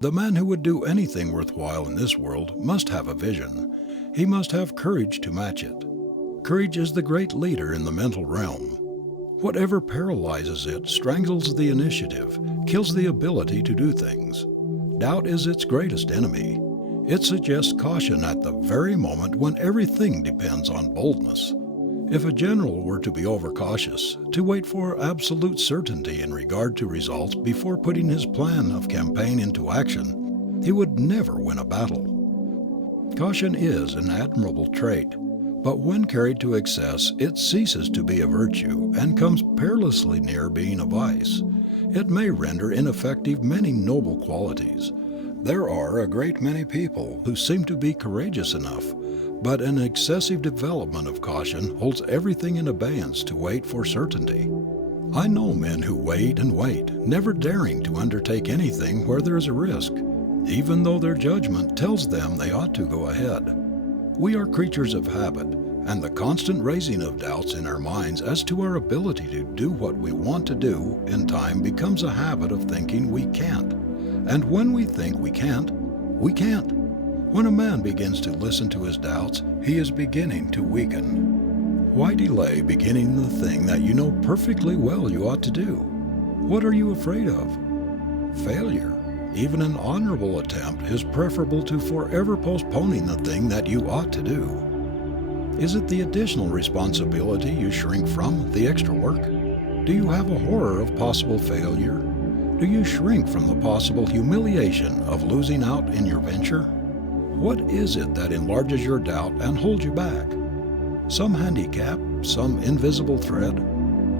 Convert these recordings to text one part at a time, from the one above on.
The man who would do anything worthwhile in this world must have a vision. He must have courage to match it. Courage is the great leader in the mental realm. Whatever paralyzes it strangles the initiative, kills the ability to do things. Doubt is its greatest enemy. It suggests caution at the very moment when everything depends on boldness. If a general were to be overcautious, to wait for absolute certainty in regard to results before putting his plan of campaign into action, he would never win a battle. Caution is an admirable trait, but when carried to excess, it ceases to be a virtue and comes perilously near being a vice. It may render ineffective many noble qualities. There are a great many people who seem to be courageous enough, but an excessive development of caution holds everything in abeyance to wait for certainty. I know men who wait and wait, never daring to undertake anything where there is a risk, even though their judgment tells them they ought to go ahead. We are creatures of habit, and the constant raising of doubts in our minds as to our ability to do what we want to do in time becomes a habit of thinking we can't. And when we think we can't, we can't. When a man begins to listen to his doubts, he is beginning to weaken. Why delay beginning the thing that you know perfectly well you ought to do? What are you afraid of? Failure. Even an honorable attempt is preferable to forever postponing the thing that you ought to do. Is it the additional responsibility you shrink from, the extra work? Do you have a horror of possible failure? Do you shrink from the possible humiliation of losing out in your venture? What is it that enlarges your doubt and holds you back? Some handicap, some invisible thread?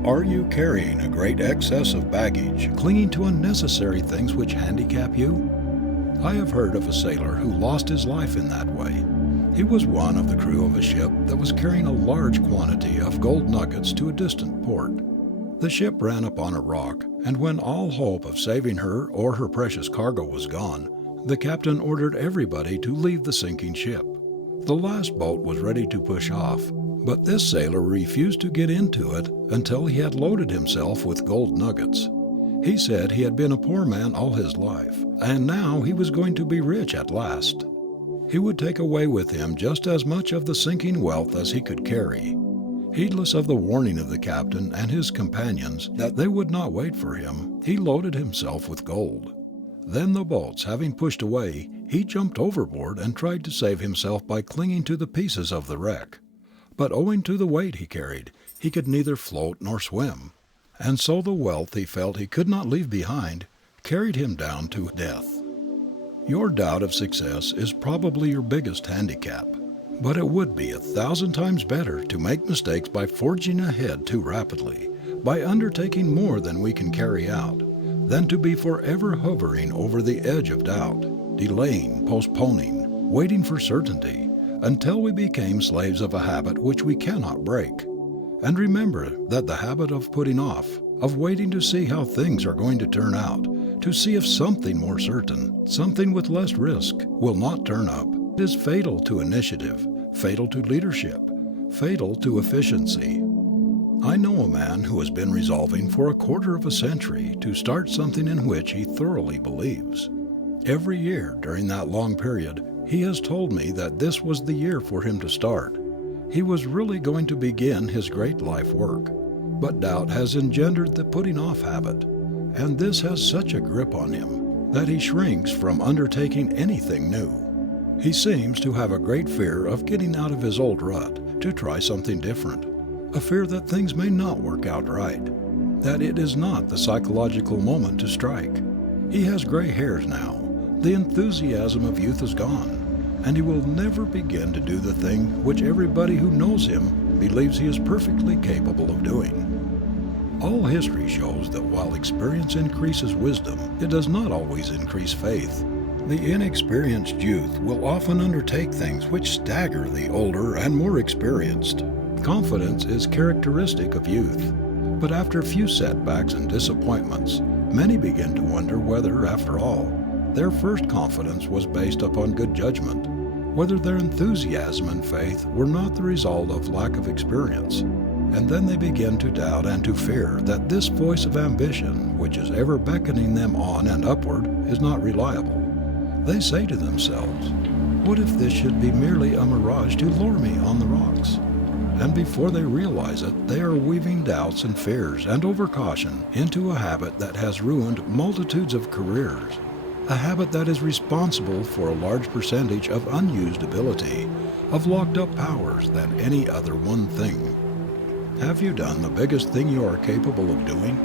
Are you carrying a great excess of baggage, clinging to unnecessary things which handicap you? I have heard of a sailor who lost his life in that way. He was one of the crew of a ship that was carrying a large quantity of gold nuggets to a distant port. The ship ran upon a rock, and when all hope of saving her or her precious cargo was gone, the captain ordered everybody to leave the sinking ship. The last boat was ready to push off, but this sailor refused to get into it until he had loaded himself with gold nuggets. He said he had been a poor man all his life, and now he was going to be rich at last. He would take away with him just as much of the sinking wealth as he could carry. Heedless of the warning of the captain and his companions that they would not wait for him, he loaded himself with gold. Then the boats having pushed away, he jumped overboard and tried to save himself by clinging to the pieces of the wreck. But owing to the weight he carried, he could neither float nor swim. And so the wealth he felt he could not leave behind carried him down to death. Your doubt of success is probably your biggest handicap, but it would be 1,000 times better to make mistakes by forging ahead too rapidly, by undertaking more than we can carry out, than to be forever hovering over the edge of doubt, delaying, postponing, waiting for certainty, until we became slaves of a habit which we cannot break. And remember that the habit of putting off, of waiting to see how things are going to turn out, to see if something more certain, something with less risk, will not turn up, is fatal to initiative, fatal to leadership, fatal to efficiency. I know a man who has been resolving for a quarter of a century to start something in which he thoroughly believes. Every year during that long period, he has told me that this was the year for him to start. He was really going to begin his great life work, but doubt has engendered the putting off habit, and this has such a grip on him that he shrinks from undertaking anything new. He seems to have a great fear of getting out of his old rut to try something different, a fear that things may not work out right, that it is not the psychological moment to strike. He has gray hairs now, the enthusiasm of youth is gone, and he will never begin to do the thing which everybody who knows him believes he is perfectly capable of doing. All history shows that while experience increases wisdom, it does not always increase faith. The inexperienced youth will often undertake things which stagger the older and more experienced. Confidence is characteristic of youth, but after a few setbacks and disappointments, many begin to wonder whether, after all, their first confidence was based upon good judgment, whether their enthusiasm and faith were not the result of lack of experience. And then they begin to doubt and to fear that this voice of ambition, which is ever beckoning them on and upward, is not reliable. They say to themselves, "What if this should be merely a mirage to lure me on the rocks?" And before they realize it, they are weaving doubts and fears and overcaution into a habit that has ruined multitudes of careers, a habit that is responsible for a large percentage of unused ability, of locked up powers than any other one thing. Have you done the biggest thing you are capable of doing?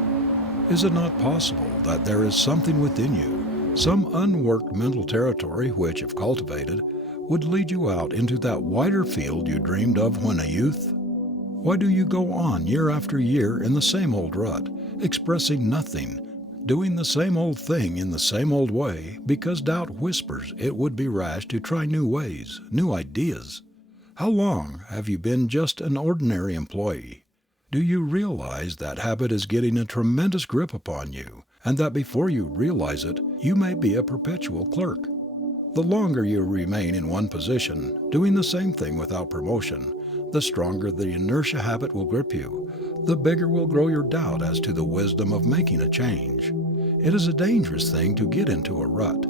Is it not possible that there is something within you, some unworked mental territory which, if cultivated, would lead you out into that wider field you dreamed of when a youth? Why do you go on year after year in the same old rut, expressing nothing, doing the same old thing in the same old way because doubt whispers it would be rash to try new ways, new ideas? How long have you been just an ordinary employee? Do you realize that habit is getting a tremendous grip upon you, and that before you realize it, you may be a perpetual clerk? The longer you remain in one position, doing the same thing without promotion, the stronger the inertia habit will grip you, the bigger will grow your doubt as to the wisdom of making a change. It is a dangerous thing to get into a rut.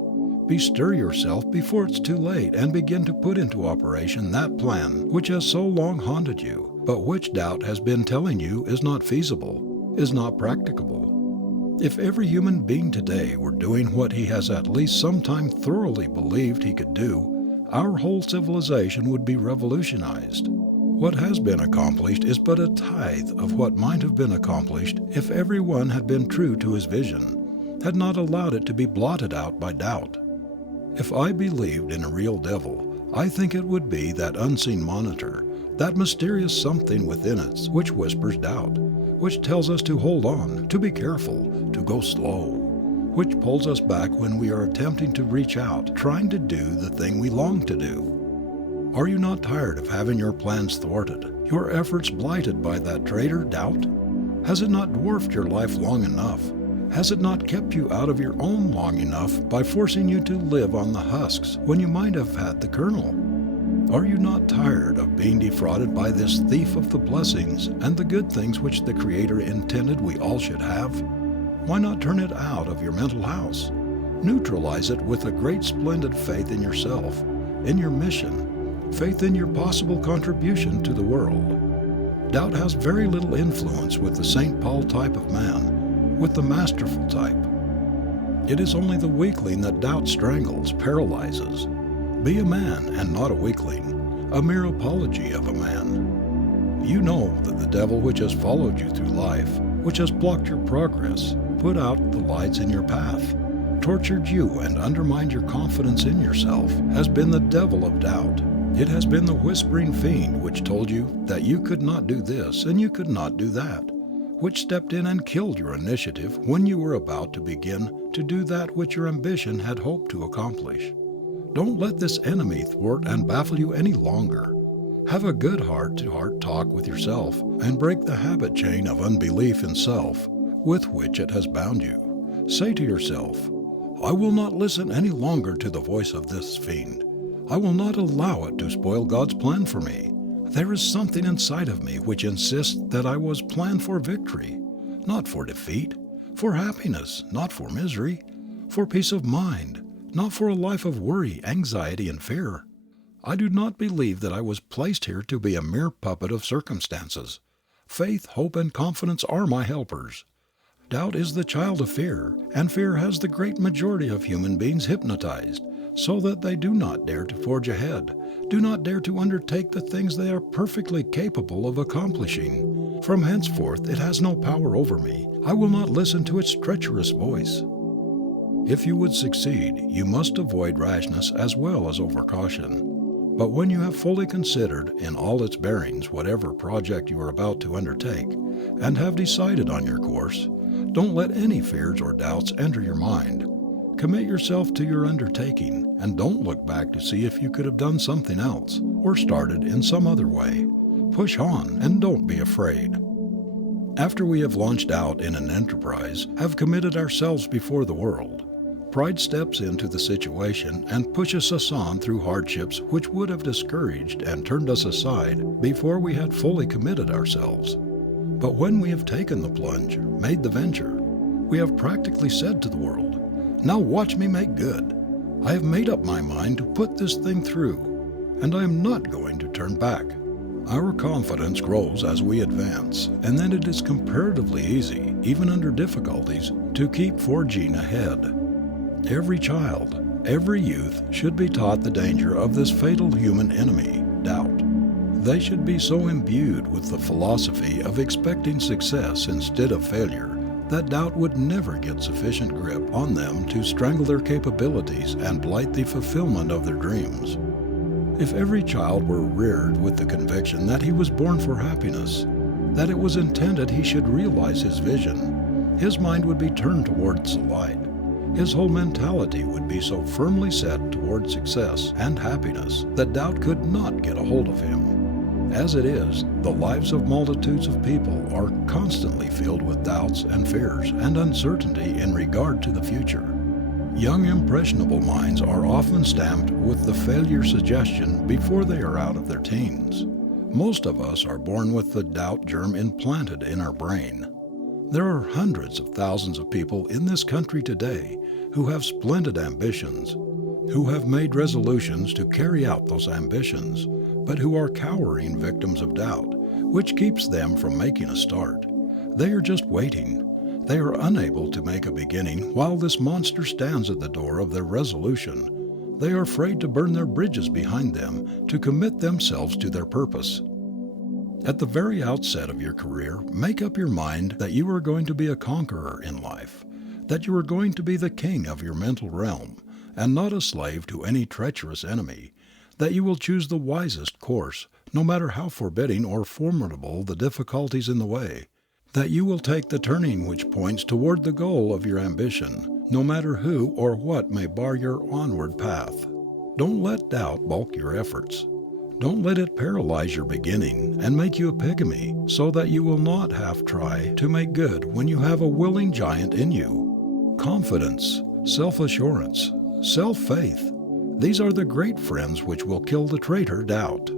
Bestir yourself before it's too late and begin to put into operation that plan which has so long haunted you, but which doubt has been telling you is not feasible, is not practicable. If every human being today were doing what he has at least sometime thoroughly believed he could do, our whole civilization would be revolutionized. What has been accomplished is but a tithe of what might have been accomplished if everyone had been true to his vision, had not allowed it to be blotted out by doubt. If I believed in a real devil, I think it would be that unseen monitor, that mysterious something within us which whispers doubt, which tells us to hold on, to be careful, to go slow, which pulls us back when we are attempting to reach out, trying to do the thing we long to do. Are you not tired of having your plans thwarted, your efforts blighted by that traitor, doubt? Has it not dwarfed your life long enough? Has it not kept you out of your own long enough by forcing you to live on the husks when you might have had the kernel? Are you not tired of being defrauded by this thief of the blessings and the good things which the Creator intended we all should have? Why not turn it out of your mental house? Neutralize it with a great splendid faith in yourself, in your mission, faith in your possible contribution to the world. Doubt has very little influence with the St. Paul type of man, with the masterful type. It is only the weakling that doubt strangles, paralyzes. Be a man and not a weakling, a mere apology of a man. You know that the devil which has followed you through life, which has blocked your progress, put out the lights in your path, tortured you and undermined your confidence in yourself, has been the devil of doubt. It has been the whispering fiend which told you that you could not do this and you could not do that, which stepped in and killed your initiative when you were about to begin to do that which your ambition had hoped to accomplish. Don't let this enemy thwart and baffle you any longer. Have a good heart-to-heart talk with yourself and break the habit chain of unbelief in self with which it has bound you. Say to yourself, "I will not listen any longer to the voice of this fiend. I will not allow it to spoil God's plan for me. There is something inside of me which insists that I was planned for victory, not for defeat, for happiness, not for misery, for peace of mind, not for a life of worry, anxiety, and fear. I do not believe that I was placed here to be a mere puppet of circumstances. Faith, hope, and confidence are my helpers. Doubt is the child of fear, and fear has the great majority of human beings hypnotized, so that they do not dare to forge ahead, do not dare to undertake the things they are perfectly capable of accomplishing. From henceforth it has no power over me. I will not listen to its treacherous voice." If you would succeed, you must avoid rashness as well as overcaution. But when you have fully considered in all its bearings whatever project you are about to undertake, and have decided on your course, don't let any fears or doubts enter your mind. Commit yourself to your undertaking, and don't look back to see if you could have done something else, or started in some other way. Push on, and don't be afraid. After we have launched out in an enterprise, have committed ourselves before the world, Pride steps into the situation and pushes us on through hardships which would have discouraged and turned us aside before we had fully committed ourselves. But when we have taken the plunge, made the venture, we have practically said to the world, "Now watch me make good. I have made up my mind to put this thing through, and I am not going to turn back." Our confidence grows as we advance, and then it is comparatively easy, even under difficulties, to keep forging ahead. Every child, every youth should be taught the danger of this fatal human enemy, doubt. They should be so imbued with the philosophy of expecting success instead of failure that doubt would never get sufficient grip on them to strangle their capabilities and blight the fulfillment of their dreams. If every child were reared with the conviction that he was born for happiness, that it was intended he should realize his vision, his mind would be turned towards the light. His whole mentality would be so firmly set toward success and happiness that doubt could not get a hold of him. As it is, the lives of multitudes of people are constantly filled with doubts and fears and uncertainty in regard to the future. Young impressionable minds are often stamped with the failure suggestion before they are out of their teens. Most of us are born with the doubt germ implanted in our brain. There are hundreds of thousands of people in this country today who have splendid ambitions, who have made resolutions to carry out those ambitions, but who are cowering victims of doubt, which keeps them from making a start. They are just waiting. They are unable to make a beginning while this monster stands at the door of their resolution. They are afraid to burn their bridges behind them, to commit themselves to their purpose. At the very outset of your career, make up your mind that you are going to be a conqueror in life, that you are going to be the king of your mental realm, and not a slave to any treacherous enemy, that you will choose the wisest course, no matter how forbidding or formidable the difficulties in the way, that you will take the turning which points toward the goal of your ambition, no matter who or what may bar your onward path. Don't let doubt balk your efforts. Don't let it paralyze your beginning and make you a pygmy so that you will not half try to make good when you have a willing giant in you. Confidence, self-assurance, self-faith, these are the great friends which will kill the traitor doubt.